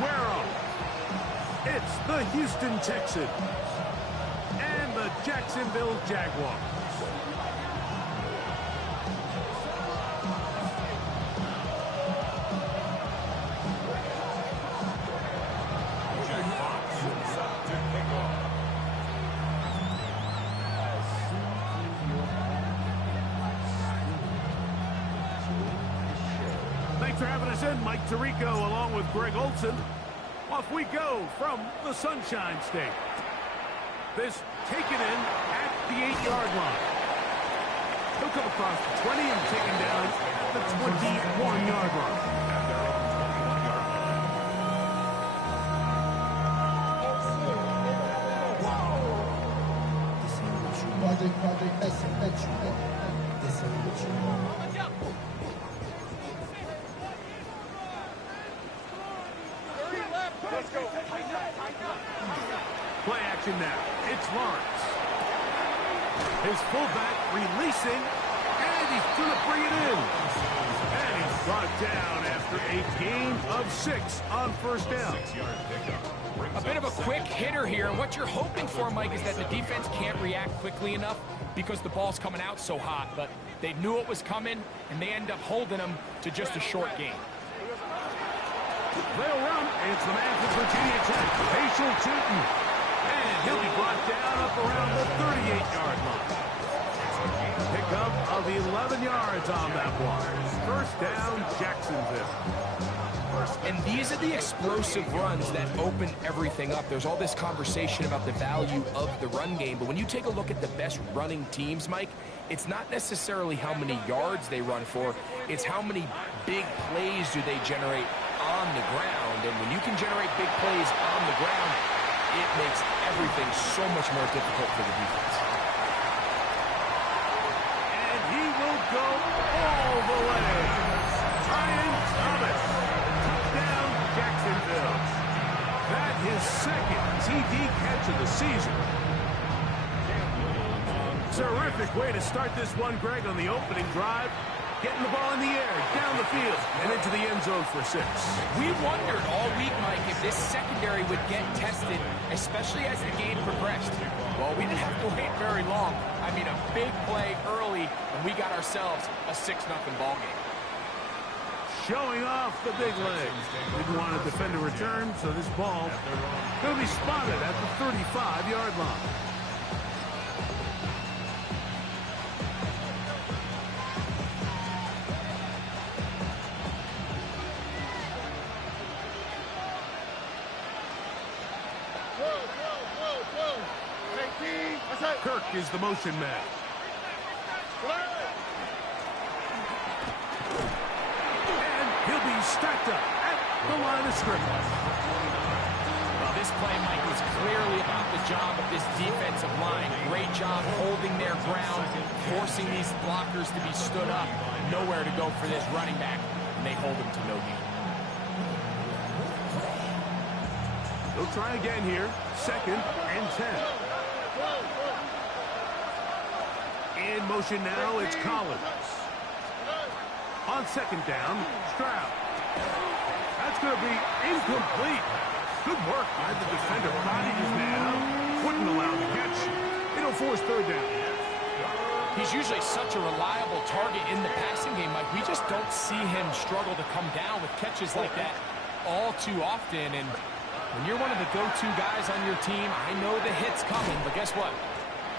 Guerrero. It's the Houston Texans and the Jacksonville Jaguars. Thanks for having us in, Mike Tirico, along with Greg Olson. Off we go from the Sunshine State. This taken in at the 8-yard line. He'll come across the 20 and taken down at the 21-yard line. Play action now. It's Lawrence. His fullback releasing, and he's going to bring it in. And he's brought down after a gain of 6 on first down. A bit of a quick hitter here, and what you're hoping for, Mike, is that the defense can't react quickly enough because the ball's coming out so hot, but they knew it was coming, and they end up holding them to just a short gain. They'll run. It's the man from Virginia Tech, Facial Tootin. And he'll be brought down up around the 38-yard line. Pickup of 11 yards on that one. First down, Jacksonville. And these are the explosive runs that open everything up. There's all this conversation about the value of the run game, but when you take a look at the best running teams, Mike, it's not necessarily how many yards they run for, it's how many big plays do they generate on the ground. And when you can generate big plays on the ground, it makes everything so much more difficult for the defense. And he will go all the way. Ryan Thomas, touchdown Jacksonville. That his second TD catch of the season. Terrific way to start this one, Greg, on the opening drive. Getting the ball in the air, down the field, and into the end zone for 6. We wondered all week, Mike, if this secondary would get tested, especially as the game progressed. Well, we didn't have to wait very long. I mean, a big play early, and we got ourselves a 6-0 ball game. Showing off the big legs. Didn't want to defend a return, so this ball going to be spotted at the 35-yard line. Kirk is the motion man. And he'll be stacked up at the line of scrimmage. Well, this play, Mike, was clearly about the job of this defensive line. Great job holding their ground, forcing these blockers to be stood up. Nowhere to go for this running back, and they hold him to no gain. They'll try again here. 2nd and 10. In motion now, it's Collins. On 2nd down, Stroud. That's going to be incomplete. Good work by the defender. Bodied his man up. Wouldn't allow the catch. It'll force 3rd down. He's usually such a reliable target in the passing game, Mike. We just don't see him struggle to come down with catches like that all too often. And when you're one of the go-to guys on your team, I know the hit's coming, but guess what?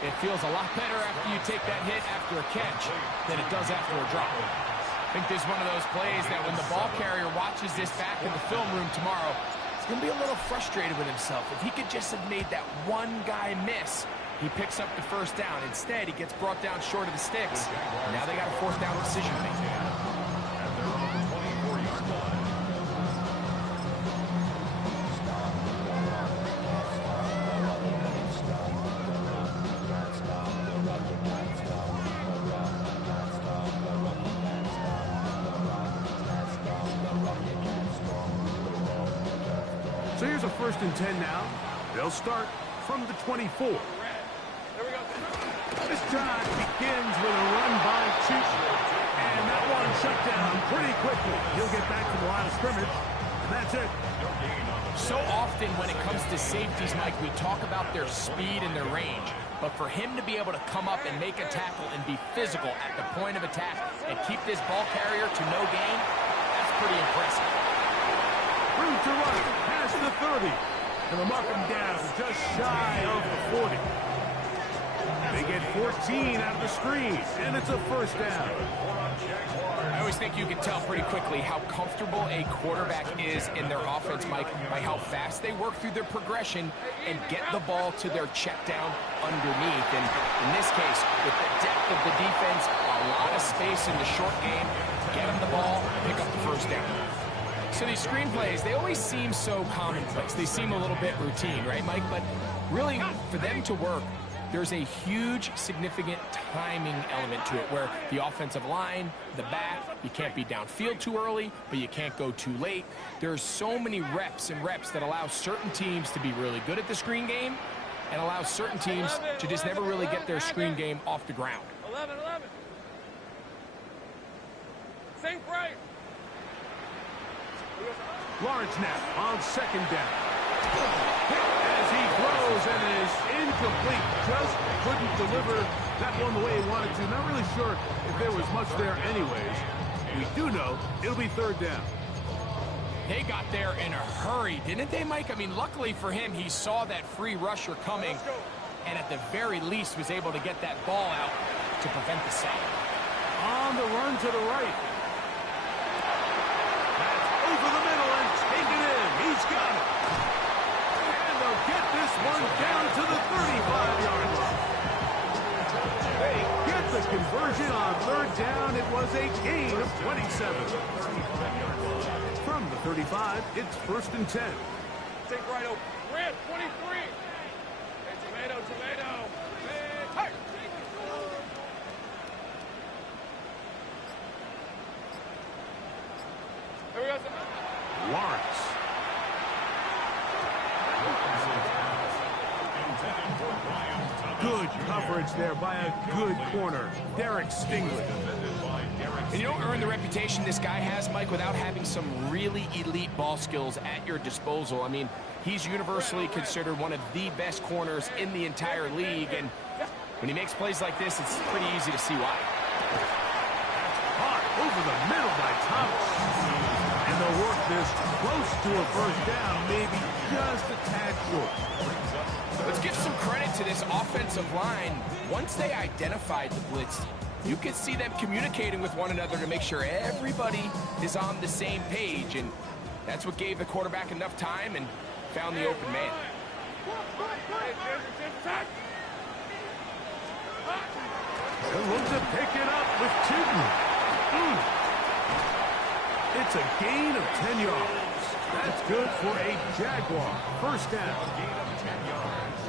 It feels a lot better after you take that hit after a catch than it does after a drop. I think this is one of those plays that when the ball carrier watches this back in the film room tomorrow, he's going to be a little frustrated with himself. If he could just have made that one guy miss, he picks up the 1st down. Instead, he gets brought down short of the sticks. Now they got a 4th down decision to make. So here's a 1st and 10 now. They'll start from the 24. This drive begins with a run by Chief. And that one shut down pretty quickly. He'll get back to the line of scrimmage. And That's it. So often when it comes to safeties, Mike, we talk about their speed and their range. But for him to be able to come up and make a tackle and be physical at the point of attack and keep this ball carrier to no gain, that's pretty impressive. Room to run past the 30. And they'll mark him down just shy of the 40. They get 14 out of the screen, and it's a first down. I always think you can tell pretty quickly how comfortable a quarterback is in their offense, Mike, by how fast they work through their progression and get the ball to their check down underneath. And in this case, with the depth of the defense, a lot of space in the short game, get them the ball, pick up the first down. So these screen plays, they always seem so commonplace. They seem a little bit routine, right, Mike? But really, for them to work, there's a huge, significant timing element to it where the offensive line, the back, you can't be downfield too early, but you can't go too late. There's so many reps and reps that allow certain teams to be really good at the screen game and allow certain teams to just never really get their screen game off the ground. 11. Think right. Lawrence now on second down. As he throws and is incomplete. Just couldn't deliver that one the way he wanted to. Not really sure if there was much there anyways. We do know it'll be third down. They got there in a hurry, didn't they, Mike? I mean, luckily for him, he saw that free rusher coming and at the very least was able to get that ball out to prevent the sack. On the run to the right. That's over the middle and taken in. He's got it. And they'll get this one down to the 35-yard line. They get the conversion on third down. It was a gain of 27. From the 35, it's first and 10. Take right over. Red 23. Hey, tomato. Hey. Here we go. Lawrence. Good coverage there by a good corner, Derek Stingley. And you don't earn the reputation this guy has, Mike, without having some really elite ball skills at your disposal. I mean, he's universally considered one of the best corners in the entire league, and when he makes plays like this, it's pretty easy to see why. Caught over the middle by Thomas. And they'll work this close to a first down, maybe just a tad short. Let's give some credit to this offensive line. Once they identified the blitz, you could see them communicating with one another to make sure everybody is on the same page, and that's what gave the quarterback enough time and found the open man. It looks to pick it up with Tootin. It's a gain of 10 yards. That's good for a Jaguar. First down.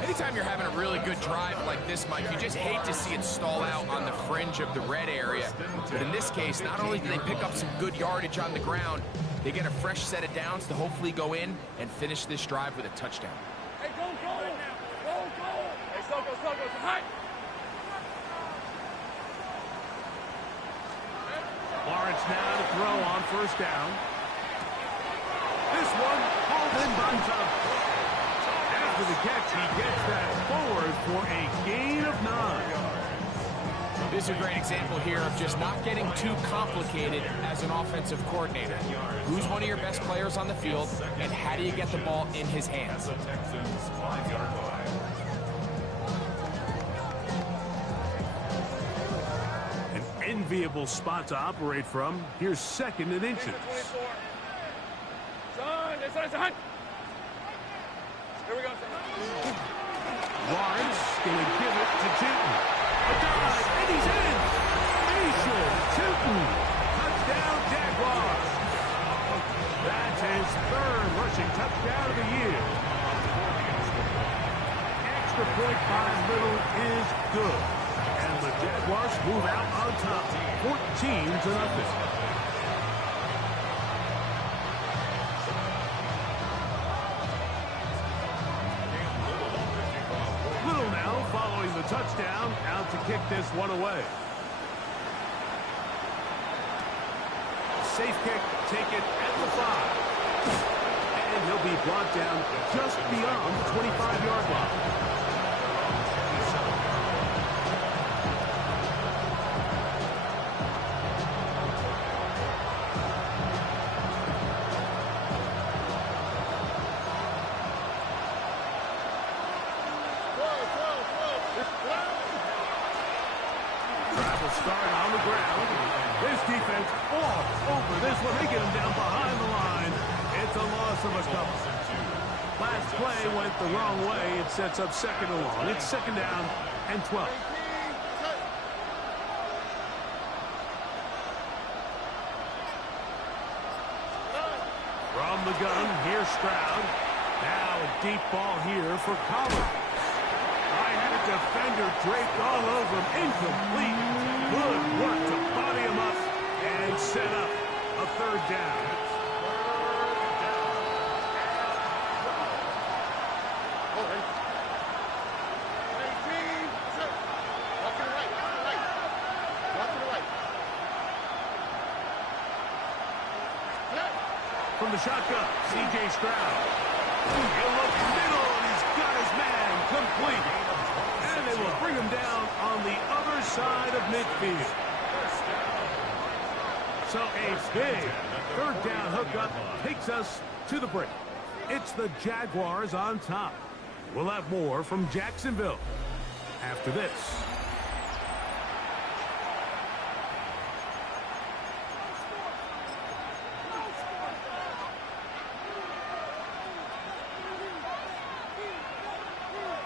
Anytime you're having a really good drive like this, Mike, you just hate to see it stall out on the fringe of the red area. But in this case, not only do they pick up some good yardage on the ground, they get a fresh set of downs to hopefully go in and finish this drive with a touchdown. Hey, go. Hey, Soko. Hi. Lawrence now to throw on first down. This one hauled in by Thomas. After the catch, he gets that forward for a gain of 9. This is a great example here of just not getting too complicated as an offensive coordinator. Who's one of your best players on the field, and how do you get the ball in his hands? An enviable spot to operate from. Here's second and inches. Son. Here we go, son. Lawrence going to give it to Tootin. A dive, and he's in. Nation Tootin. Touchdown, Jaguars. That's his third rushing touchdown of the year. Extra point by Little is good. And the Jaguars move out on top, 14-0. The touchdown, out to kick this one away. Safe kick, take it at the 5. brought down just beyond the 25-yard line. Start on the ground. This defense all over this one. They get him down behind the line. It's a loss of a couple. Last play went the wrong way. It sets up second and long. It's second down and 12. From the gun, here's Stroud. Now a deep ball here for Collins. I had a defender draped all over him. Incomplete. Good work to body him up and set up a third down. From the shotgun, C.J. Stroud. He'll look middle, and he's got his man complete. And they will bring him down on the other side of midfield. So a big third down hookup takes us to the break. It's the Jaguars on top. We'll have more from Jacksonville after this.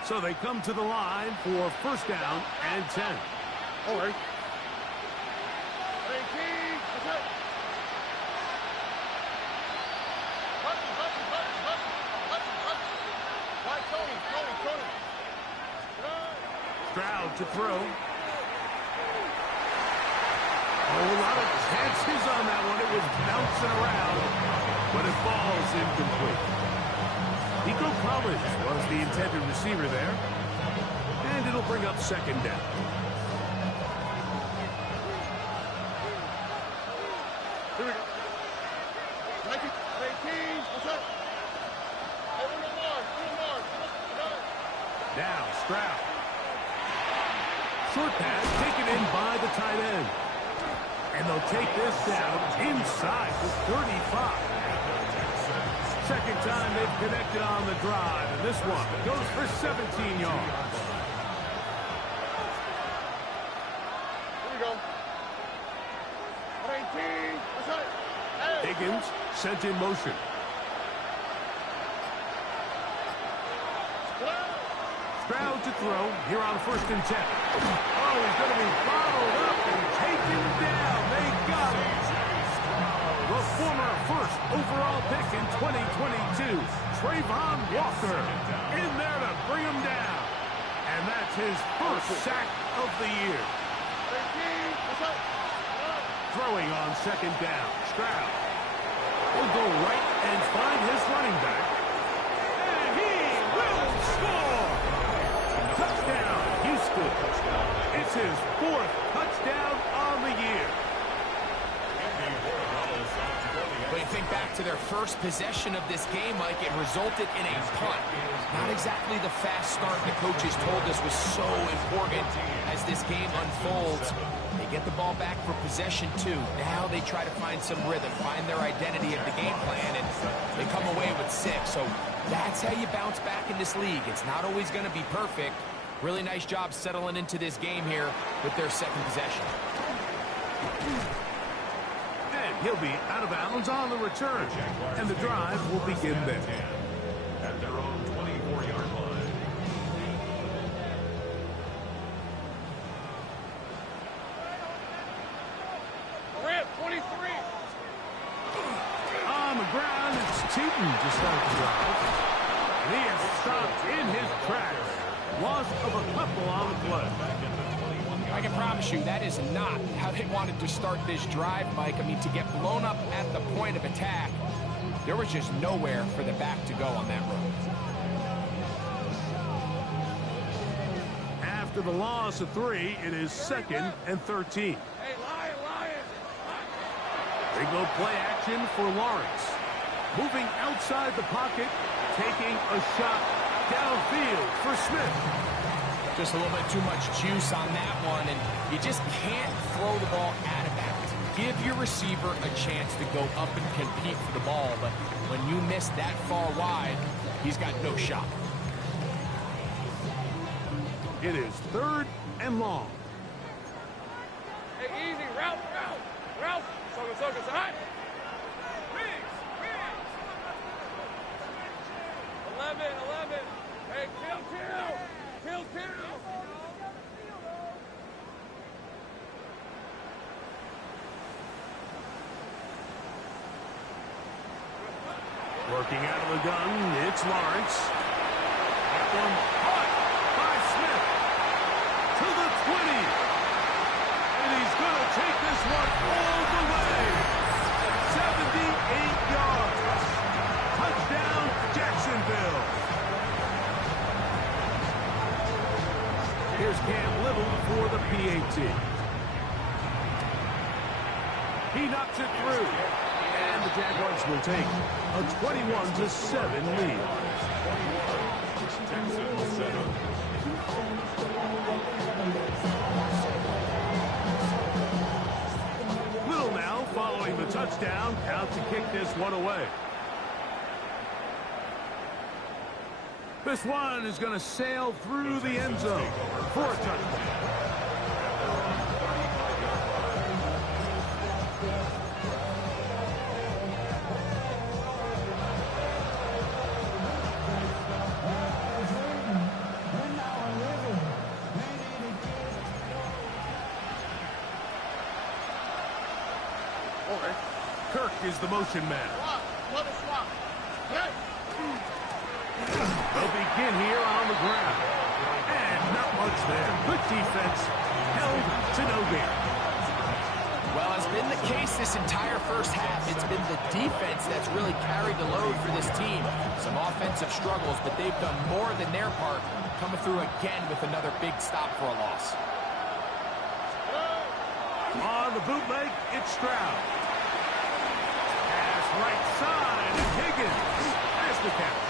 So they come to the line for first down and 10. All right. Stroud to throw. A lot of chances on that one. It was bouncing around, but it falls incomplete. Nico Collins was the intended receiver there. And it'll bring up second down. Here we go. 18. What's up? Now Stroud. Short pass taken in by the tight end. And they'll take this down inside the 35. Second time they've connected on the drive, and this one goes for 17 yards. Here we go. 18. What's up? Hey. Higgins sent in motion. Stroud to throw here on first and 10. Oh, he's going to be followed up and taken down. They got him. The former first overall pick in 2022, Trayvon Walker, in there to bring him down. And that's his first sack of the year. Throwing on second down. Stroud will go right and find his running back. And he will score. Touchdown, Houston. It's his fourth touchdown on the year. When you think back to their first possession of this game, Mike, it resulted in a punt. Not exactly the fast start the coaches told us was so important as this game unfolds. They get the ball back for possession two. Now they try to find some rhythm, find their identity of the game plan, and they come away with 6. So that's how you bounce back in this league. It's not always going to be perfect. Really nice job settling into this game here with their second possession. And he'll be out of bounds on the return. And the drive will begin there. At their own 24-yard line. Grant, 23. On the ground, it's Cheaton to start the drive. And he is stopped in his tracks. Loss of a couple on the play. I can promise you that is not how they wanted to start this drive, Mike. I mean, to get blown up at the point of attack, there was just nowhere for the back to go on that run. After the loss of 3, it is 2nd and 13. Hey, Lion. They go play action for Lawrence. Moving outside the pocket, taking a shot downfield for Smith. Just a little bit too much juice on that one, and you just can't throw the ball out of bounds. Give your receiver a chance to go up and compete for the ball, but when you miss that far wide, he's got no shot. It is 3rd and long. Hey, easy. Route. Soka. Side. 11. Hey, kill. Working out of the gun, it's Lawrence. That one caught by Smith to the 20. And he's going to take this one all the way. 78 yards. Touchdown, Jacksonville. Here's Cam Little for the PAT. He knocks it through. And the Jaguars will take a 21-7 lead. Texans 7. Little now following the touchdown, out to kick this one away. This one is going to sail through the end zone for a touchdown. Kirk is the motion man. Swap. Hey. They'll begin here on the ground. And not much there. Good defense. Held to no gain. Well, as been the case this entire first half, it's been the defense that's really carried the load for this team. Some offensive struggles, but they've done more than their part, coming through again with another big stop for a loss. On the bootleg, it's Stroud. Pass right side, and Higgins has the catch.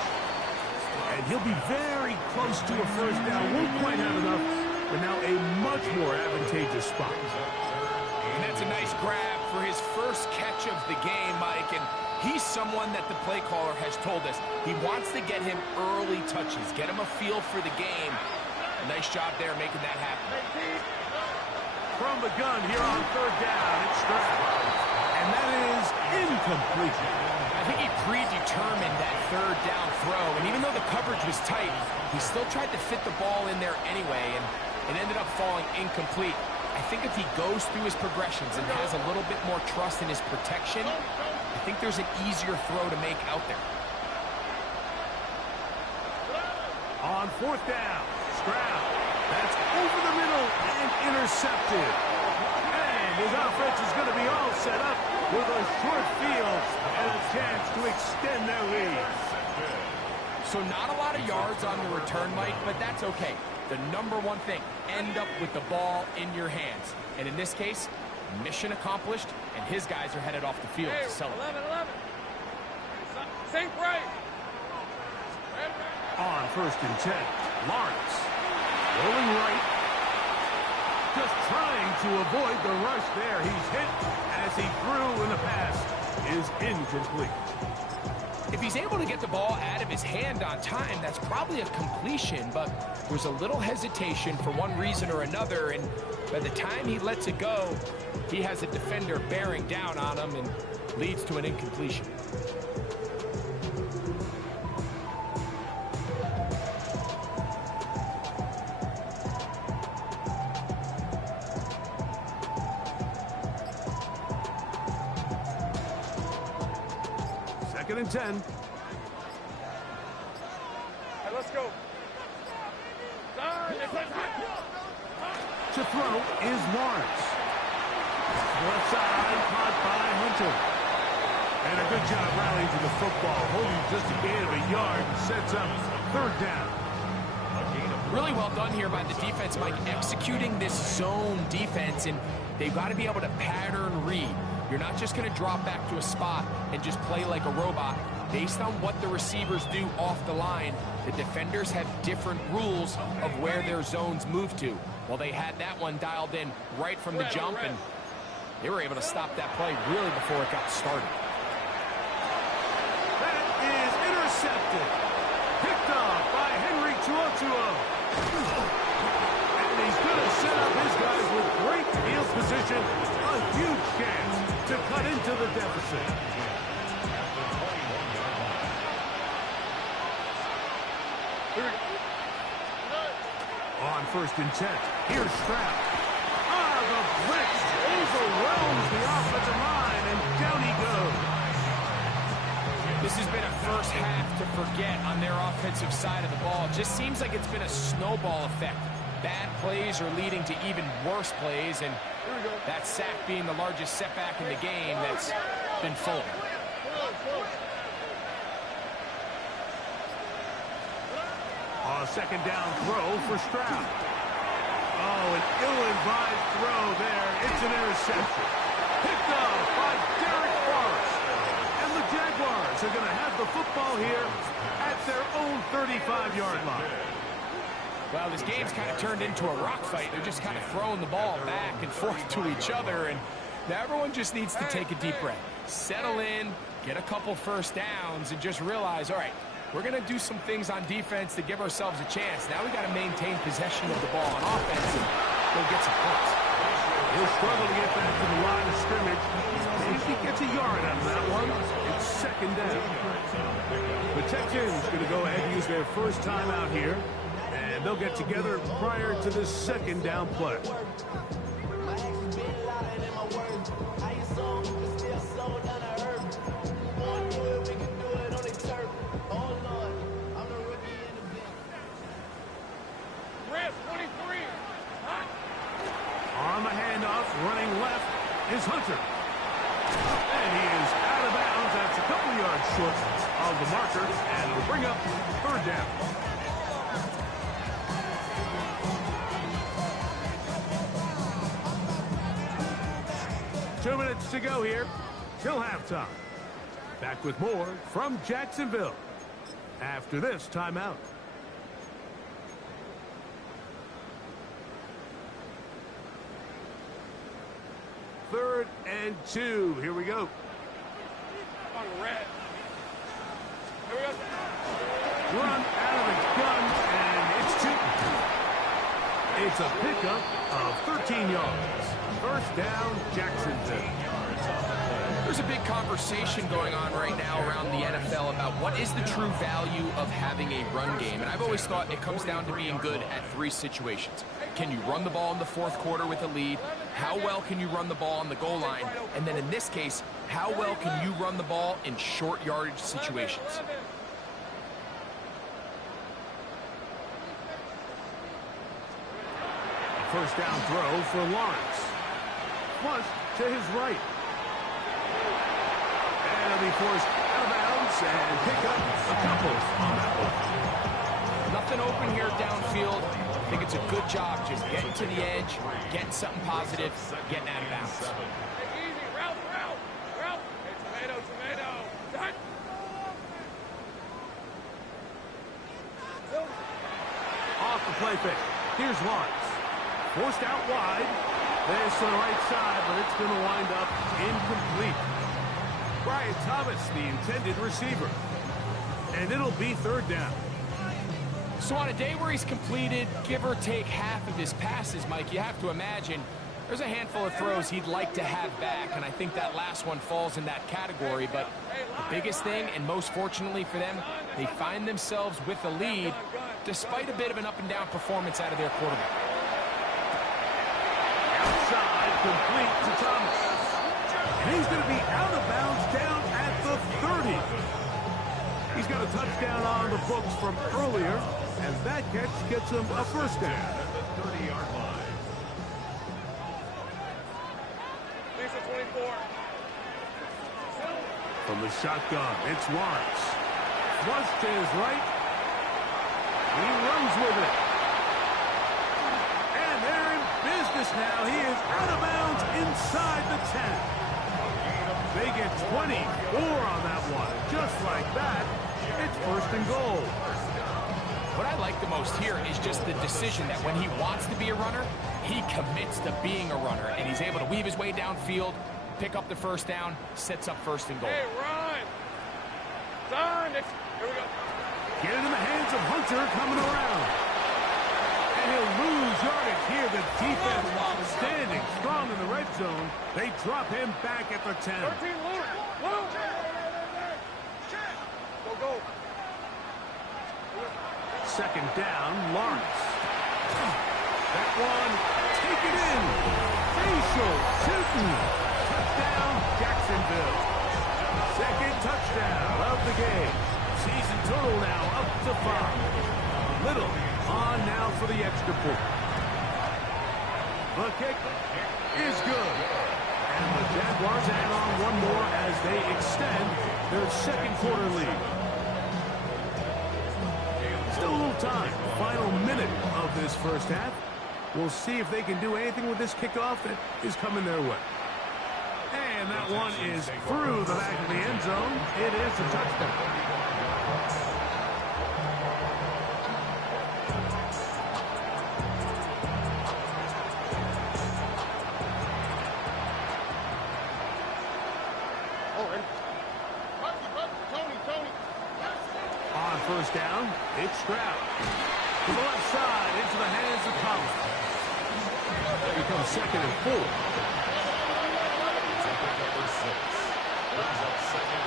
And he'll be very close to a first down. Won't quite have enough, but now a much more advantageous spot. And that's a nice grab for his first catch of the game, Mike. And he's someone that the play caller has told us he wants to get him early touches, get him a feel for the game. Nice job there making that happen. From the gun here on 3rd down, it's Stroud. And that is incomplete. I think he predetermined that 3rd down throw, and even though the coverage was tight, he still tried to fit the ball in there anyway, and it ended up falling incomplete. I think if he goes through his progressions and has a little bit more trust in his protection, I think there's an easier throw to make out there. On 4th down, Stroud. That's over the middle and intercepted. And his offense is going to be all set up with a short field and a chance to extend their lead. So not a lot of yards on the return, Mike, but that's okay. The number one thing, end up with the ball in your hands. And in this case, mission accomplished, and his guys are headed off the field to celebrate. 11. Sink right. On 1st and 10, Lawrence. Rolling right. Just trying to avoid the rush there. He's hit as he threw, and the pass is incomplete. If he's able to get the ball out of his hand on time, that's probably a completion, but there's a little hesitation for one reason or another, and by the time he lets it go, he has a defender bearing down on him and leads to an incompletion. Second and 10. Hey, let's go. To throw is Lawrence. Left side, caught by Hunter. And a good job rallying to the football. Holding just a gain of a yard and sets up 3rd down. Really well done here by the defense, Mike, executing this zone defense, and they've got to be able to pattern read. You're not just going to drop back to a spot and just play like a robot. based on what the receivers do off the line, the defenders have different rules of where their zones move to. Well, they had that one dialed in right from the jump, and they were able to stop that play really before it got started. That is intercepted. Picked off by Henry Tuotuo. And he's going to set up his guys with great field position. A huge chance to cut into the deficit. On 1st and 10. Here's Stroud. The blitz overwhelms the offensive line, and down he goes. This has been a first half to forget on their offensive side of the ball. It just seems like it's been a snowball effect. Bad plays are leading to even worse plays, and that sack being the largest setback in the game that's been full. A 2nd down throw for Stroud. Oh, an ill-advised throw there. It's an interception. Picked up by Derek Forrest. And the Jaguars are going to have the football here at their own 35-yard line. Well, this game's kind of turned into a rock fight. They're just kind of throwing the ball back and forth to each other, and now everyone just needs to take a deep breath. Settle in, get a couple first downs, and just realize, all right, we're going to do some things on defense to give ourselves a chance. Now we got to maintain possession of the ball on offense and go get some points. He'll struggle to get back to the line of scrimmage. If he gets a yard out of that one, it's 2nd down. The Texans going to go ahead and use their first time out here, and they'll get together prior to this 2nd down play. On the handoff, running left, is Hunter. And he is out of bounds. That's a couple yards short of the marker, and it'll bring up 3rd down. Two minutes to go here till halftime. Back with more from Jacksonville after this timeout. 3rd and 2. Here we go. On red. Here we go. Run out of the gun, and it's 2. It's a pickup of 13 yards. 1st down, Jacksonville. There's a big conversation going on right now around the NFL about what is the true value of having a run game. And I've always thought it comes down to being good at 3 situations. Can you run the ball in the 4th quarter with a lead? How well can you run the ball on the goal line? And then in this case, how well can you run the ball in short yardage situations? A 1st down throw for Lawrence. Flush to his right. And he'll be forced out of bounds and pick up a couple on that one. Nothing open here downfield. I think it's a good job just getting to the edge, getting something positive, getting out of bounds. Hey, easy. Route. Hey, tomato. Done. Off the play fake. Here's Lawrence. Forced out wide. There's to the right side, but it's going to wind up incomplete. Brian Thomas, the intended receiver. And it'll be 3rd down. So on a day where he's completed, give or take half of his passes, Mike, you have to imagine there's a handful of throws he'd like to have back, and I think that last one falls in that category. But the biggest thing, and most fortunately for them, they find themselves with a lead despite a bit of an up-and-down performance out of their quarterback. Outside, complete to Thomas. And he's going to be out of bounds down at the 30. He's got a touchdown on the books from earlier, and that catch gets him a 1st down. 30-yard line. Lisa 24. From the shotgun, it's Lawrence. Flush to his right. He runs with it. And they're in business now. He is out of bounds inside the 10. They get 24 on that one. Just like that, it's first and goal. What I like the most here is just the decision that when he wants to be a runner, he commits to being a runner, and he's able to weave his way downfield, pick up the first down, sets up first and goal. Hey, run! Son, here we go. Get it in the hands of Hunter coming around. And he'll lose yardage here. The defense standing strong in the red zone. They drop him back at the 10. 13, Luke! Luke! Go. Second down, Lawrence. That one, take it in. Facial, shooting. Touchdown, Jacksonville. Second touchdown of the game. Season total now up to 5. Little on now for the extra point. The kick is good. And the Jaguars add on one more as they extend their second quarter lead. Still a little time. Final minute of this first half. We'll see if they can do anything with this kickoff that is coming their way. And that one is through the back of the end zone. It is a touchdown. On first down, it's Stroud. To the left side, into the hands of Collins. It becomes second and 4.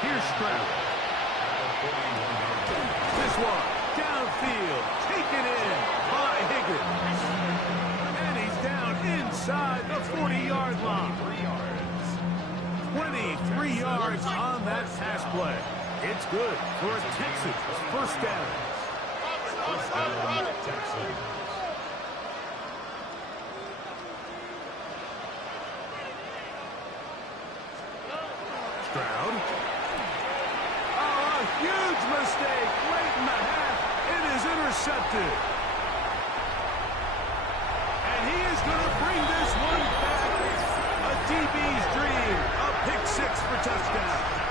Here's Stroud. This one, downfield, taken in by Higgins. And he's down inside the 40-yard line. 23 yards on that pass play. It's good for a Texans first down. Texans. Stroud. Oh, a huge mistake late in the half. It is intercepted. And he is going to bring this one back. A DB's dream. A pick six for touchdown.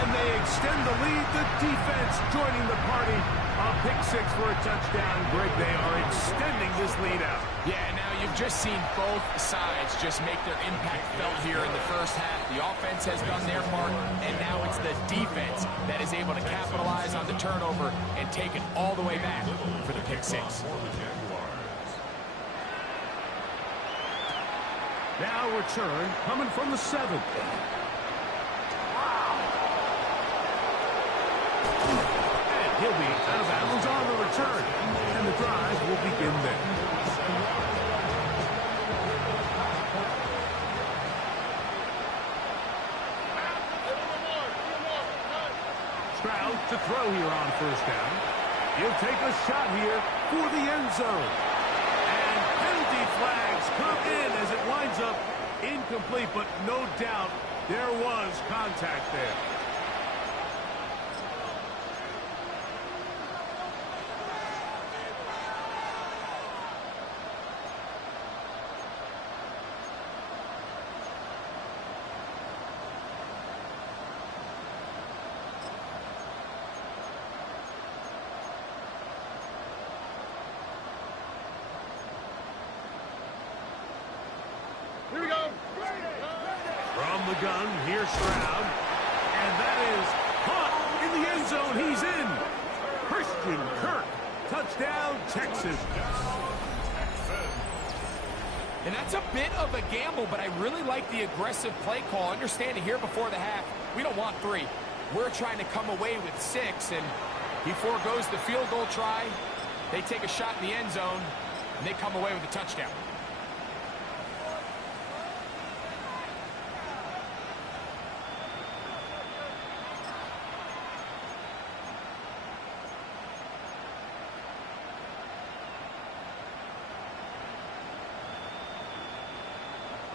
And they extend the lead. The defense joining the party. A pick six for a touchdown. Greg, they are extending this lead out. Yeah, now you've just seen both sides just make their impact felt here in the first half. The offense has done their part, and now it's the defense that is able to capitalize on the turnover and take it all the way back for the pick six. Now return coming from the 7th. And he'll be out of bounds on the return. And the drive will begin there. Stroud to throw here on first down. He'll take a shot here for the end zone. And penalty flags come in as it winds up incomplete, but no doubt there was contact there. Here we go. From the gun, here's Stroud. And that is caught in the end zone. He's in. Christian Kirk. Touchdown, Texans. And that's a bit of a gamble, but I really like the aggressive play call. Understanding here before the half, we don't want 3. We're trying to come away with 6, and he forgoes the field goal try. They take a shot in the end zone, and they come away with a touchdown.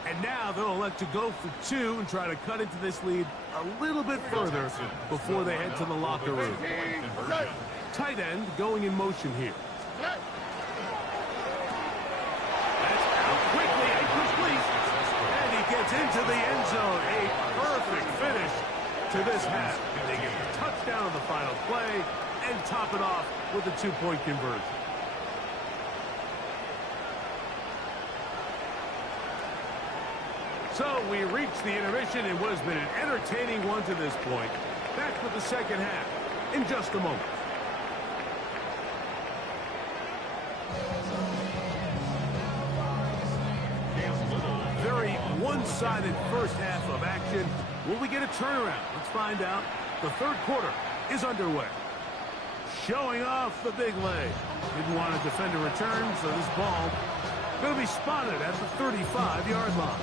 And now they'll elect to go for 2 and try to cut into this lead a little bit further before they head to the locker room. Tight end going in motion here. That's out quickly and complete. And he gets it's into the end zone. A perfect finish to this half. They get the touchdown on the final play and top it off with a 2-point conversion. So we reach the intermission in what has been an entertaining one to this point. Back with the second half in just a moment. Very one-sided first half of action. Will we get a turnaround? Let's find out. The third quarter is underway. Showing off the big leg. Didn't want to defend a return, so this ball going to be spotted at the 35-yard line.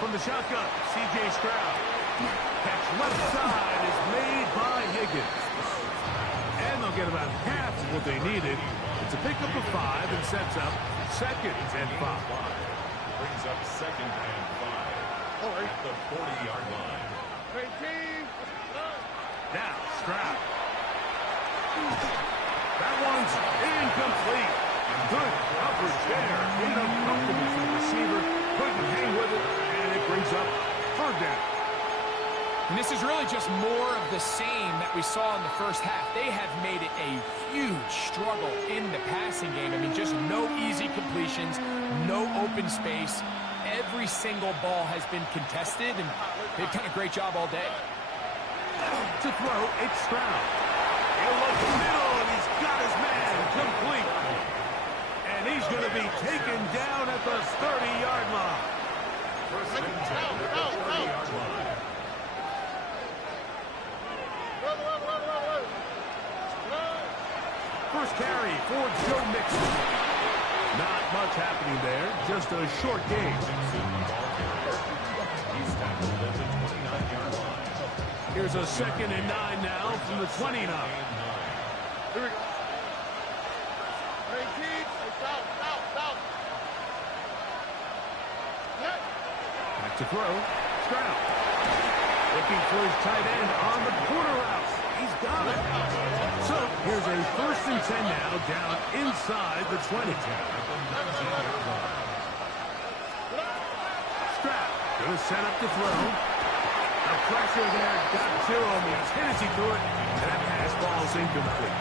From the shotgun, C.J. Stroud. Catch left side is made by Higgins. And they'll get about half of what they needed. It's a pickup of 5 and sets up second and 5. Brings up second and 5 at the 40-yard line. Now, Stroud. That one's incomplete. Good coverage there. Uncomfortable for the receiver. Couldn't hang with it. Brings up third down. And this is really just more of the same that we saw in the first half. They have made it a huge struggle in the passing game. I mean, just no easy completions, no open space. Every single ball has been contested, and they've done a great job all day. To throw, it's Stroud. He'll look middle, and he's got his man complete. And he's going to be taken down at the 30-yard line. First and 10 at the 30-yard line. First carry for Joe Mixon. Not much happening there. Just a short game. He's tackled at the 29-yard line. Here's a 2nd and 9 now from the 29. Here we go. Hey, keep. Stop. Back to throw. Stroud. Looking for his tight end on the corner route. He's got it. So here's a 1st and 10 now down inside the 20. Stroud going to set up to throw. The pressure there got to him. He's hit as he threw it. And that pass ball's incomplete.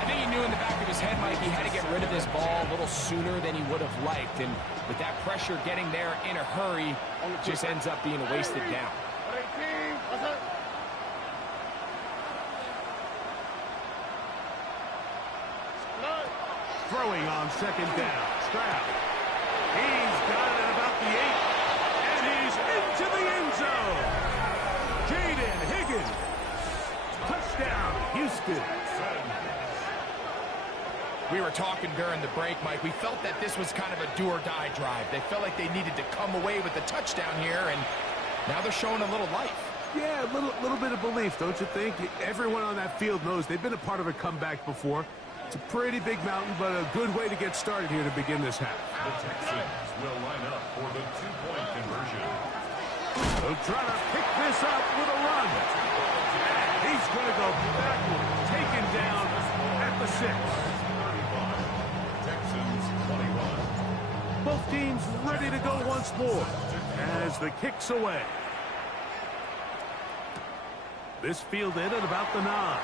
I think he knew in the back of his head, Mike, he had to get rid of this ball a little sooner than he would have liked. And with that pressure getting there in a hurry, just ends up being a wasted down. Throwing on 2nd down. Stroud. He's got it at about the 8. And he's into the end zone. Jaden Higgins. Touchdown, Houston. We were talking during the break, Mike. We felt that this was kind of a do-or-die drive. They felt like they needed to come away with the touchdown here, and now they're showing a little life. Yeah, a little bit of belief, don't you think? Everyone on that field knows they've been a part of a comeback before. It's a pretty big mountain, but a good way to get started here to begin this half. The Texans will line up for the 2-point conversion. They'll try to pick this up with a run. He's going to go backward, taken down at the 6. Texans 21. Both teams ready to go once more as the kick's away. This fielded at about the 9.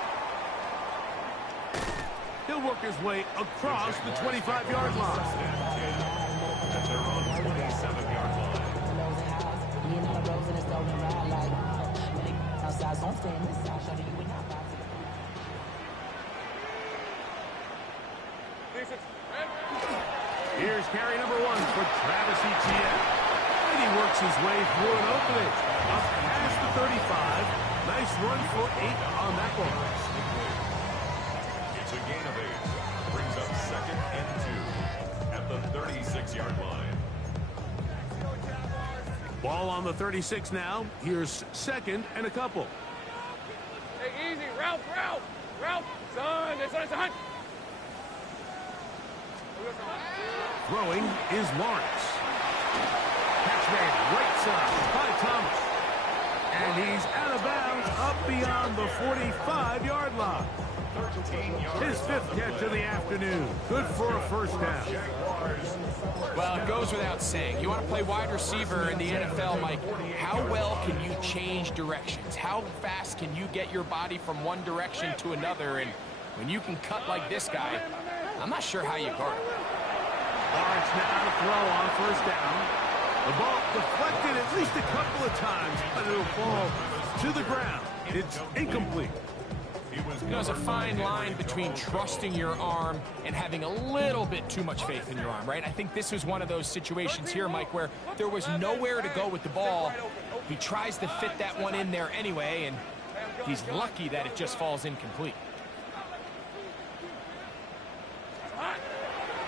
He'll work his way across the 25-yard line. At their own 27-yard line. Here's carry number 1 for Travis Etienne. And he works his way through an opening. Up past the 35. Nice run for 8 on that one. It's a gain of 8. Brings up 2nd and 2 at the 36-yard line. Ball on the 36 now. Here's 2nd and a couple. Hey, easy. Ralph. Son, it's on. Throwing is Lawrence. Catch made right side by Thomas. And he's out of bounds up beyond the 45-yard line. His 5th catch of the afternoon. Good for a first down. Well, it goes without saying. You want to play wide receiver in the NFL, Mike. How well can you change directions? How fast can you get your body from one direction to another? And when you can cut like this guy, I'm not sure how you guard him. Lawrence now to throw on first down. The ball deflected at least a couple of times, but it'll fall to the ground. It's incomplete. There's a fine line between trusting your arm and having a little bit too much faith in your arm, right? I think this was one of those situations here, Mike, where there was nowhere to go with the ball. He tries to fit that one in there anyway, and he's lucky that it just falls incomplete.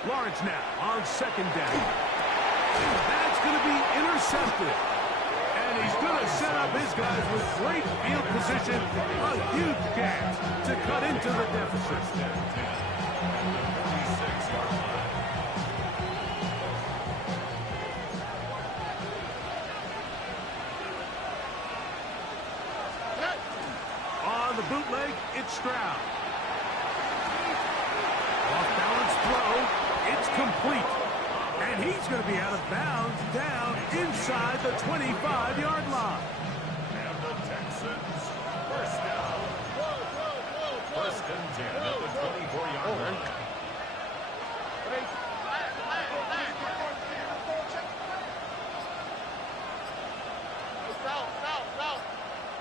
Lawrence now on second down. That's going to be intercepted. And he's going to set up his guys with great field position. A huge gas to cut into the deficit. On the bootleg, it's Stroud. Off-balance throw. It's complete. And he's going to be out of bounds down inside the 25-yard line. And the Texans, first down. First and 10 at the 24-yard line.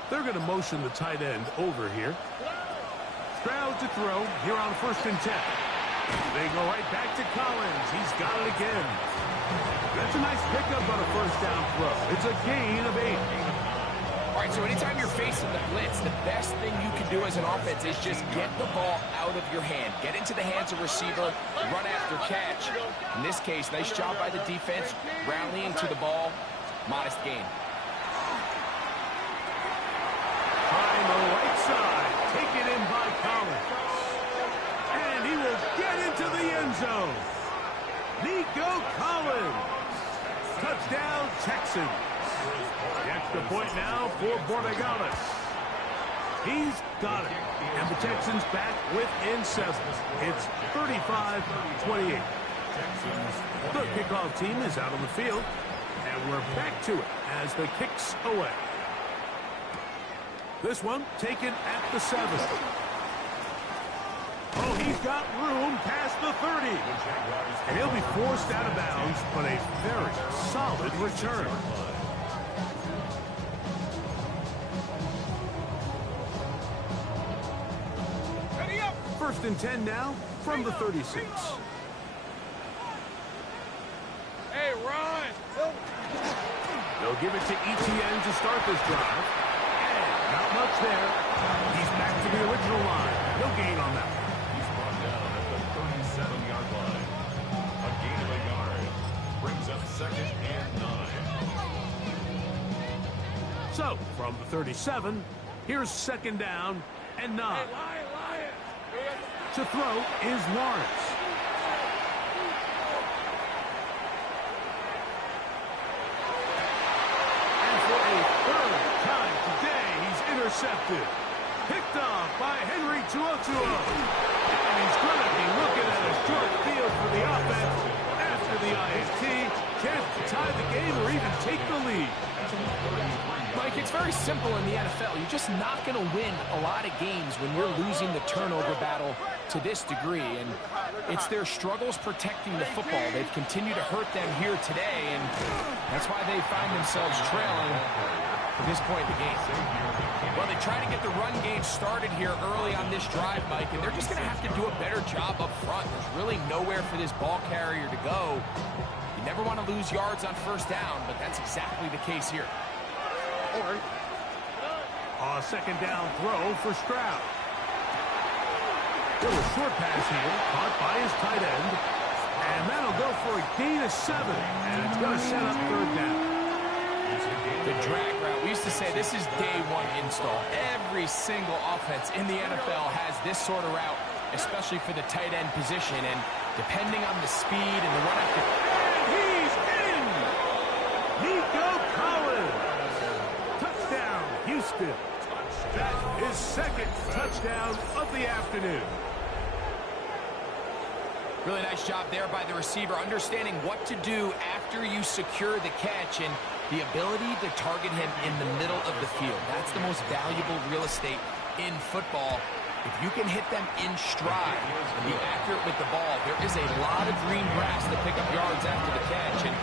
They're going to motion the tight end over here. Stroud to throw here on first and 10. They go right back to Collins. He's got it again. That's a nice pickup on a first down throw. It's a gain of 8. All right, so anytime you're facing the blitz, the best thing you can do as an offense is just get the ball out of your hand. Get into the hands of receiver, run after catch. In this case, nice job by the defense, rallying to the ball. Modest gain. Trying the right side. Taken in by Collins. And he will get into the end zone. Nico Collins. Touchdown, Texans. The extra point now for Borregales. He's got it. And the Texans back within 7. It's 35-28. The kickoff team is out on the field. And we're back to it as the kick's away. This one taken at the 7. Oh, he's got room past the 30. And he'll be forced out of bounds, but a very solid return. First and 10 now from the 36. Hey, Ron! They'll give it to ETN to start this drive. And not much there. He's back to the original line. No gain on that. He's brought down at the 37-yard line. A gain of a yard brings up second and 9. So, from the 37, here's second down and 9. Hey, Lion! To throw is Lawrence. And for a third time today, he's intercepted. Picked off by Henry Tuotuo. And he's going to be looking at a short field for the offense after the IST. Chance to tie the game or even take the lead. Mike, it's very simple in the NFL. You're just not going to win a lot of games when you're losing the turnover battle to this degree. And it's their struggles protecting the football. They've continued to hurt them here today, and that's why they find themselves trailing at this point in the game. Well, they try to get the run game started here early on this drive, Mike, and they're just going to have to do a better job up front. There's really nowhere for this ball carrier to go. You never want to lose yards on first down, but that's exactly the case here. A second down throw for Stroud. Little short pass here, caught by his tight end. And that'll go for a gain of 7. And it's going to set up third down. The drag route. We used to say this is day one install. Every single offense in the NFL has this sort of route especially for the tight end position. And depending on the speed and the run after... And he's in! Nico Collins! Touchdown, Houston. That is second touchdown of the afternoon. Really nice job there by the receiver, understanding what to do after you secure the catch and the ability to target him in the middle of the field. That's the most valuable real estate in football. If you can hit them in stride and be accurate with the ball, there is a lot of green grass to pick up yards after the catch, and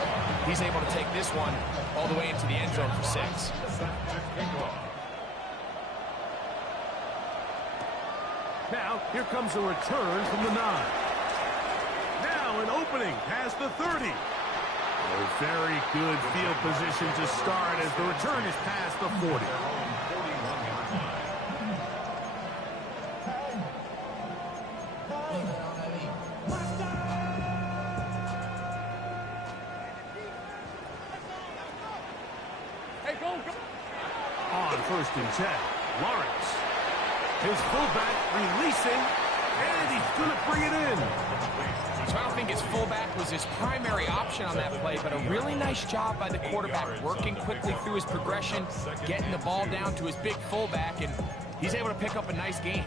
he's able to take this one all the way into the end zone for 6. Now, here comes a return from the 9. Now an opening past the 30. A very good field position to start as the return is past the 40. Hey, go. On 1st and 10, Lawrence. His fullback releasing, and he's going to bring it in. So I don't think his fullback was his primary option on that play, but a really nice job by the quarterback working quickly through his progression, getting the ball down to his big fullback, and he's able to pick up a nice gain.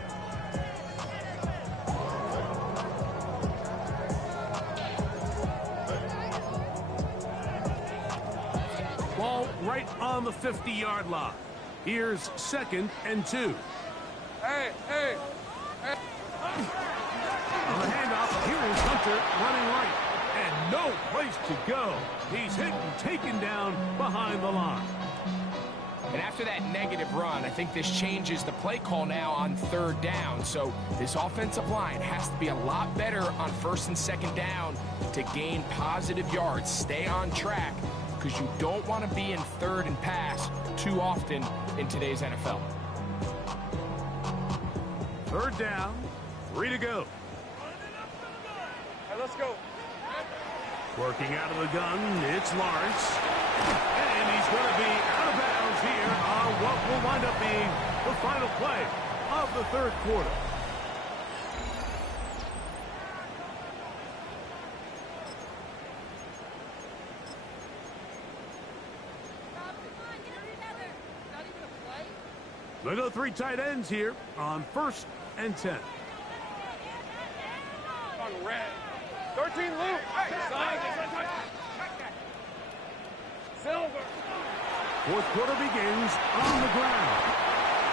Ball right on the 50-yard line. Here's 2nd and 2. Hey. On the handoff, here is Hunter running right. And no place to go. He's hit and taken down behind the line. And after that negative run, I think this changes the play call now on 3rd down. So this offensive line has to be a lot better on 1st and 2nd down to gain positive yards. Stay on track, because you don't want to be in 3rd and pass too often in today's NFL. 3rd down, 3 to go. Hey, let's go. Working out of the gun, it's Lawrence. And he's going to be out of bounds here on what will wind up being the final play of the 3rd quarter. They go 3 tight ends here on 1st and 10. On red. 13 Luke. Hey, Silver. 4th quarter begins on the ground.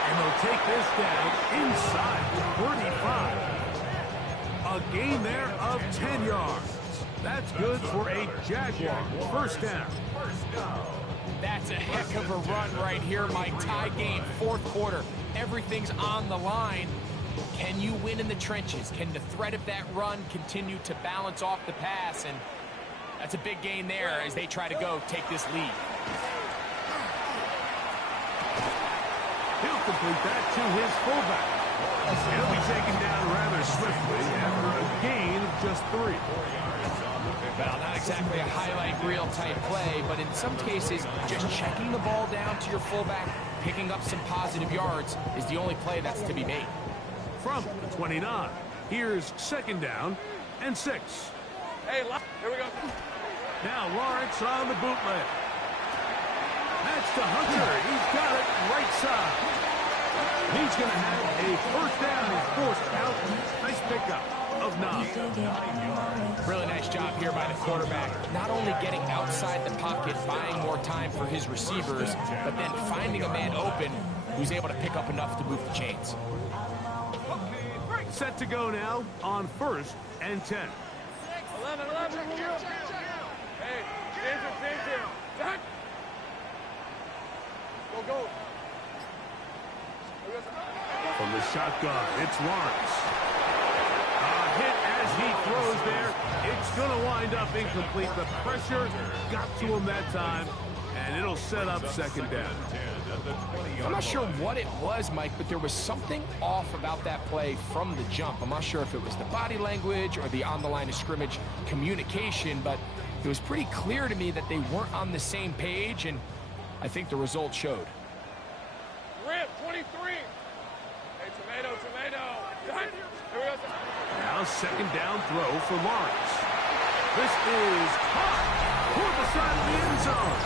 And they'll take this down inside the 35. A gain there of 10 yards. That's good for a Jaguar 1st down. That's a heck of a run right here, Mike. Tie game, 4th quarter. Everything's on the line. Can you win in the trenches? Can the threat of that run continue to balance off the pass? And that's a big gain there as they try to go take this lead. He'll complete that to his fullback. He'll be taken down rather swiftly after a gain of just 3. Well, not exactly a highlight reel type play, but in some cases, just checking the ball down to your fullback, picking up some positive yards is the only play that's to be made. From the 29, here's 2nd down and 6. Hey, here we go. Now Lawrence on the bootleg. That's to Hunter. He's got it right side. He's going to have a 1st down. He's forced out. Nice pickup of 9. Really nice job here by the quarterback. Not only getting outside the pocket, buying more time for his receivers, but then finding a man open who's able to pick up enough to move the chains. Set to go now on 1st and 10. 11. Hey, danger. Done. Go. From the shotgun, it's Lawrence. A hit as he throws there. It's going to wind up incomplete. The pressure got to him that time, and it'll set up 2nd down. I'm not sure what it was, Mike, but there was something off about that play from the jump. I'm not sure if it was the body language or the on-the-line of scrimmage communication, but it was pretty clear to me that they weren't on the same page, and I think the result showed. Rip, 23. Hey, tomato. Done. Now second down throw for Lawrence. This is caught toward the side of the end zone.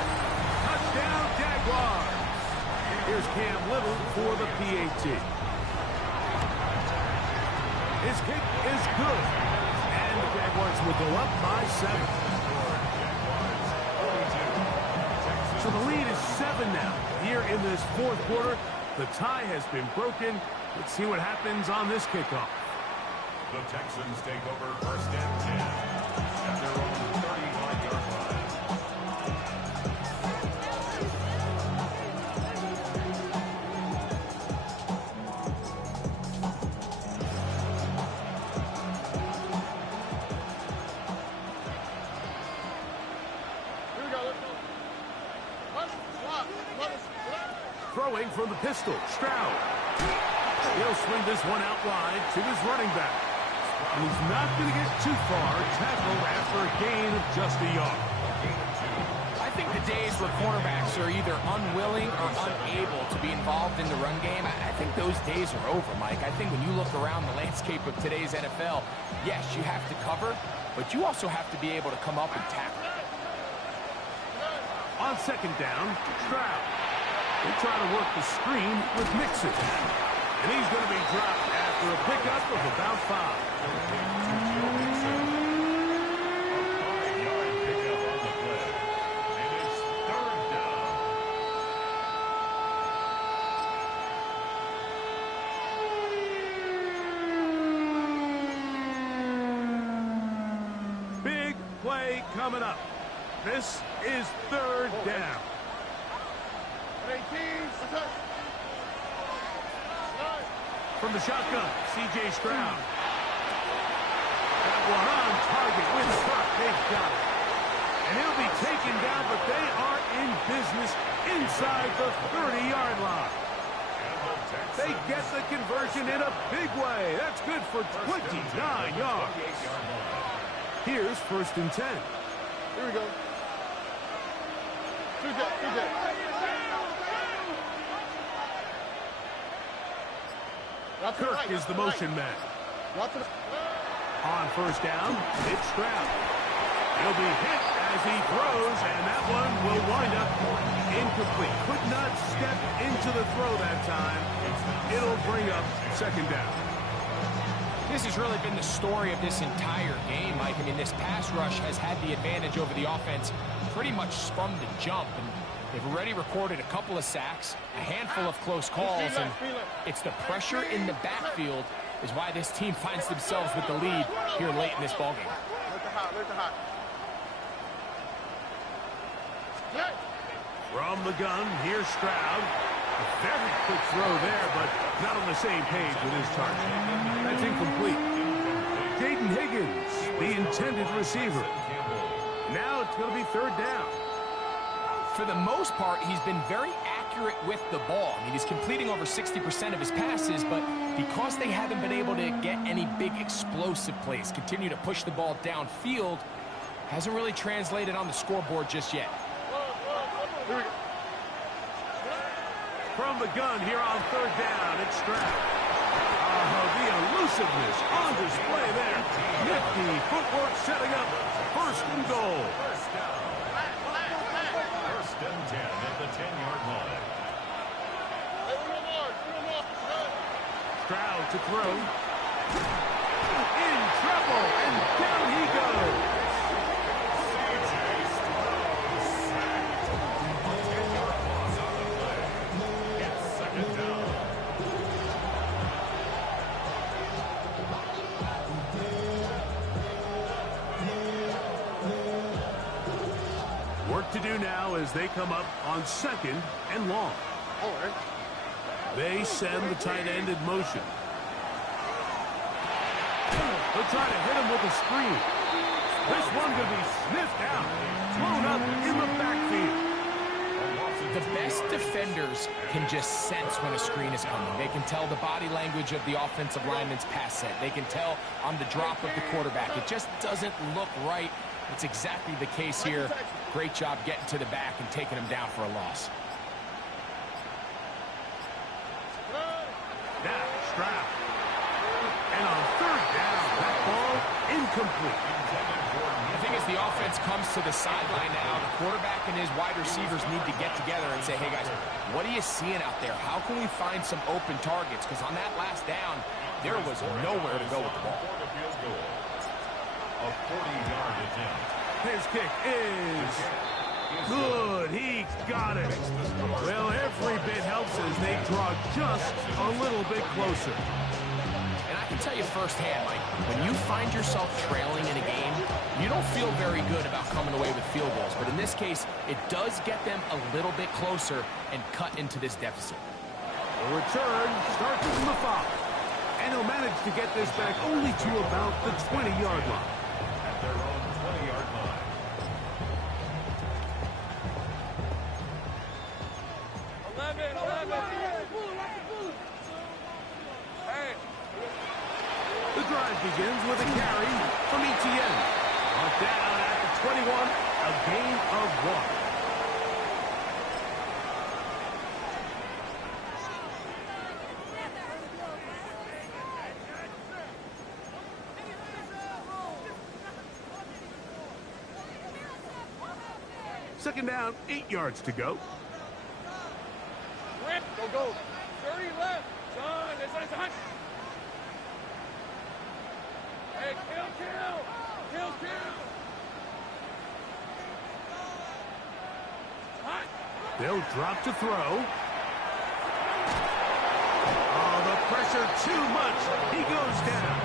Touchdown, Jaguars. Here's Cam Little for the PAT. His kick is good. And the Jaguars will go up by 7. So the lead is 7 now. Here in this fourth quarter, the tie has been broken. Let's see what happens on this kickoff. The Texans take over first and 10 at their own 35-yard line. Here we go. Let's go. Throwing from the pistol, Stroud. He'll swing this one out wide to his running back. And he's not going to get too far, tackled after a gain of just a yard. I think the days where cornerbacks are either unwilling or unable to be involved in the run game, I think those days are over, Mike. I think when you look around the landscape of today's NFL, yes, you have to cover, but you also have to be able to come up and tackle. On second down, Stroud. They try to work the screen with Mixon. And he's going to be dropped after a pickup of about 5. A 5-yard pickup on the play. And it's third down. Big play coming up. This is third down. 18. From the shotgun, C.J. Stroud. That one on target with Kirk. They've got it. And he'll be taken down, but they are in business inside the 30-yard line. They get the conversion in a big way. That's good for 29 yards. Here's first and 10. Here we go. Two Kirk is the motion man. On first down, it's Stroud. He'll be hit as he throws, and that one will wind up incomplete. Could not step into the throw that time. It'll bring up second down. This has really been the story of this entire game, Mike. I mean, this pass rush has had the advantage over the offense pretty much from the jump. And they've already recorded a couple of sacks, a handful of close calls, and it's the pressure in the backfield is why this team finds themselves with the lead here late in this ballgame. From the gun, here's Stroud. A very quick throw there, but not on the same page with his target. That's incomplete. Jaden Higgins, the intended receiver. Now it's going to be third down. For the most part, he's been very accurate with the ball. I mean, he's completing over 60% of his passes, but because they haven't been able to get any big explosive plays, continue to push the ball downfield, hasn't really translated on the scoreboard just yet. From the gun here on third down, it's Stroud. Oh, the elusiveness on display there. Nifty footwork setting up first and goal. First and 10 at the 10-yard line. Stroud to throw. In trouble, and down he goes. Work to do now as they come up on second and long. They send the tight end in motion. They'll try to hit him with a screen. This one could be sniffed out, thrown up in the backfield. The best defenders can just sense when a screen is coming. They can tell the body language of the offensive lineman's pass set. They can tell on the drop of the quarterback. It just doesn't look right. It's exactly the case here. Great job getting to the back and taking him down for a loss. Now, Stroud. And on incomplete. I think as the offense comes to the sideline now, the quarterback and his wide receivers need to get together and say, hey, guys, what are you seeing out there? How can we find some open targets? Because on that last down, there was nowhere to go with the ball. A 40-yard attempt. His kick is good. He got it. Well, every bit helps as they draw just a little bit closer. And I can tell you firsthand, Mike, when you find yourself trailing in a game, you don't feel very good about coming away with field goals. But in this case, it does get them a little bit closer and cut into this deficit. The return starts from the 5. And he'll manage to get this back only to about the 20-yard line. At their own 20-yard line. 11. Hey. The drive begins with a carry from Etienne. On down at the 21, a gain of 1. Second down, 8 yards to go. Rip. Go. 30 left. Son, it's on. Hey, kill. Hot. They'll drop to throw. Oh, the pressure too much. He goes down.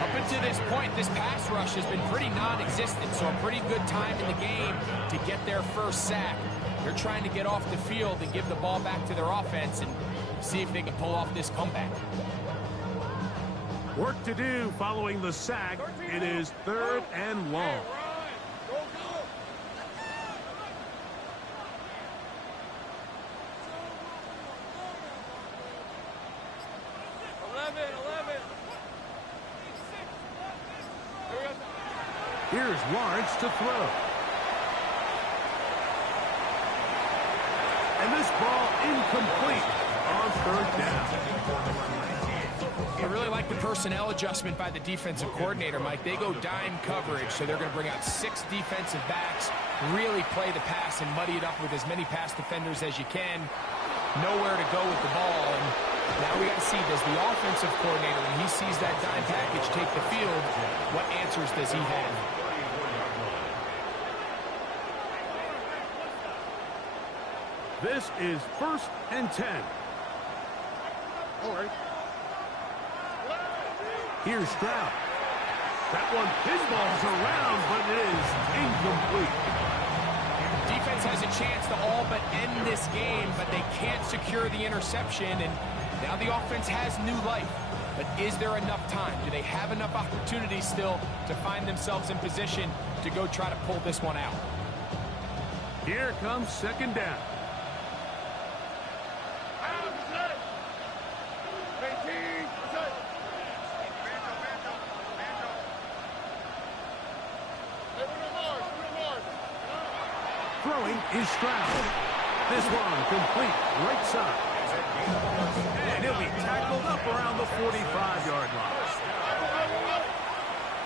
Up until this point, this pass rush has been pretty non-existent, so a pretty good time in the game to get their first sack. They're trying to get off the field and give the ball back to their offense and see if they can pull off this comeback. Work to do following the sack. It is 3rd and long. Go. 11. Here's Lawrence to throw. And this ball incomplete on 3rd down. I really like the personnel adjustment by the defensive coordinator, Mike. They go dime coverage, so they're going to bring out 6 defensive backs, really play the pass and muddy it up with as many pass defenders as you can. Nowhere to go with the ball. And now we got to see, does the offensive coordinator, when he sees that dime package take the field, what answers does he have? This is 1st and 10. All right. Here's Stroud. That one, his ball's around, but it is incomplete. Defense has a chance to all but end this game, but they can't secure the interception, and now the offense has new life. But is there enough time? Do they have enough opportunities still to find themselves in position to go try to pull this one out? Here comes 2nd down. Throwing is Stroud. This one complete, right side. And he'll be tackled up around the 45-yard line.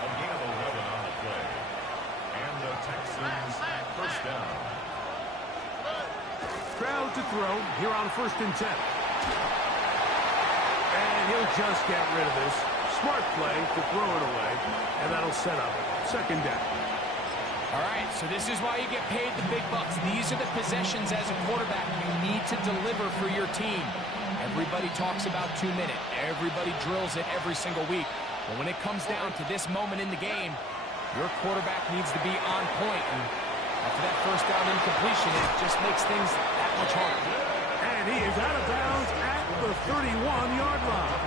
A gain of 11 on the play. And the Texans first down. Stroud to throw here on 1st and 10. And he'll just get rid of this. Smart play to throw it away. And that'll set up 2nd down. All right, so this is why you get paid the big bucks. These are the possessions as a quarterback you need to deliver for your team. Everybody talks about 2-minute. Everybody drills it every single week. But when it comes down to this moment in the game, your quarterback needs to be on point. And after that first down incompletion, it just makes things that much harder. And he is out of bounds at the 31-yard line.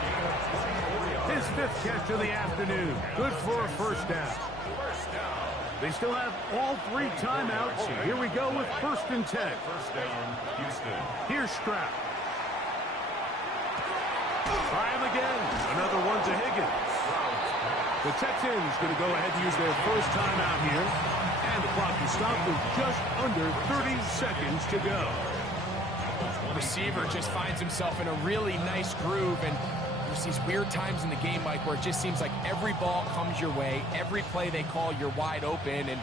His 5th catch of the afternoon. Good for a first down. They still have all 3 timeouts. Here we go with 1st and 10. First down, Houston. Here's Stroud. Try him again. Another one to Higgins. The Texans going to go ahead and use their first timeout here. And the clock is stopped with just under 30 seconds to go. Receiver just finds himself in a really nice groove, and There's these weird times in the game, Mike, where it just seems like every ball comes your way, every play they call, you're wide open, and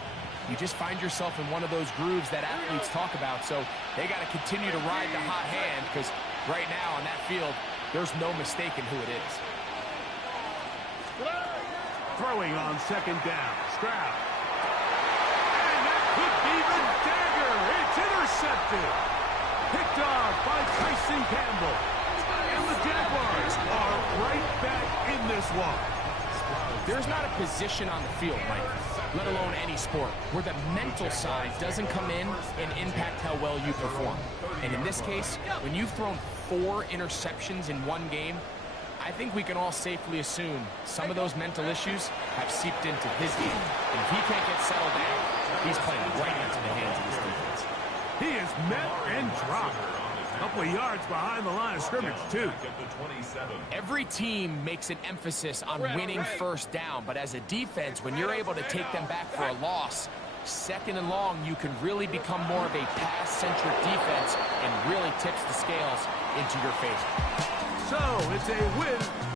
you just find yourself in one of those grooves that athletes talk about. So they got to continue to ride the hot hand, because right now on that field, there's no mistaking who it is. Throwing on second down. Stroud. And that could be the dagger. It's intercepted. Picked off by Tyson Campbell. And the Jaguars are right back in this one. There's not a position on the field, Mike, let alone any sport, where the mental side doesn't come in and impact how well you perform. And in this case, when you've thrown 4 interceptions in one game, I think we can all safely assume some of those mental issues have seeped into his game. And if he can't get settled down, he's playing right into the hands of this defense. He is met and dropped. A couple of yards behind the line of scrimmage, too. Every team makes an emphasis on winning first down, but as a defense, when you're able to take them back for a loss, second and long, you can really become more of a pass-centric defense and really tips the scales into your favor. So it's a win